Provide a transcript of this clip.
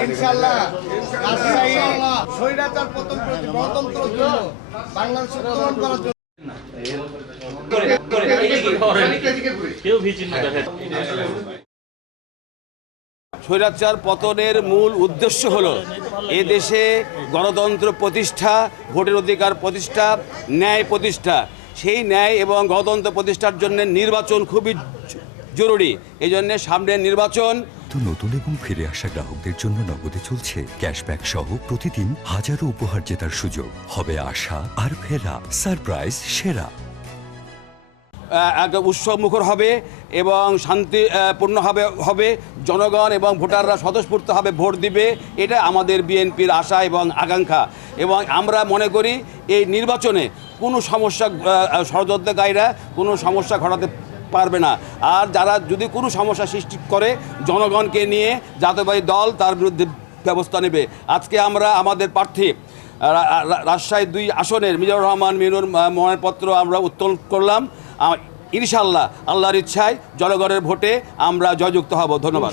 ইনশাআল্লাহ রাজশাহী স্বৈরাচার পতন করে গণতন্ত্রের জন্য বাংলাদেশ উত্তোলন করার জন্য স্বৈরাচার পতনের মূল উদ্দেশ্য হলো এ দেশে গণতন্ত্র প্রতিষ্ঠা, ভোটের অধিকার প্রতিষ্ঠা, ন্যায় প্রতিষ্ঠা। সেই ন্যায় এবং গণতন্ত্র প্রতিষ্ঠার জন্য নির্বাচন খুবই জরুরি। এই জন্য সামনের নির্বাচন। নতুন এবং ফিরে আসা গ্রাহকদের জন্য নগদে চলছে ক্যাশব্যাক সহ প্রতিদিন হাজারো উপহার জেতার সুযোগ। হবে আশা আর ফেরা, সারপ্রাইজ সেরা। একটা উৎসব মুখর হবে এবং শান্তিপূর্ণ হবে জনগণ এবং ভোটাররা স্বতঃস্ফূর্তভাবে ভোট দিবে। এটা আমাদের বিএনপির আশা এবং আকাঙ্ক্ষা। এবং আমরা মনে করি এই নির্বাচনে কোনো সমস্যা, ষড়যন্ত্রকারীরা কোনো সমস্যা ঘটাতে পারবে না। আর যারা যদি কোনো সমস্যা সৃষ্টি করে জনগণকে নিয়ে জাতীয়তাবাদী দল তার বিরুদ্ধে ব্যবস্থা নেবে। আজকে আমরা আমাদের প্রার্থী রাজশাহী 2 আসনের মিজানুর রহমান মিনুর মনোনয়নপত্র আমরা উত্তোলন করলাম। ইনশাআল্লাহ আল্লাহর ইচ্ছায় জনগণের ভোটে আমরা জয়যুক্ত হব। ধন্যবাদ।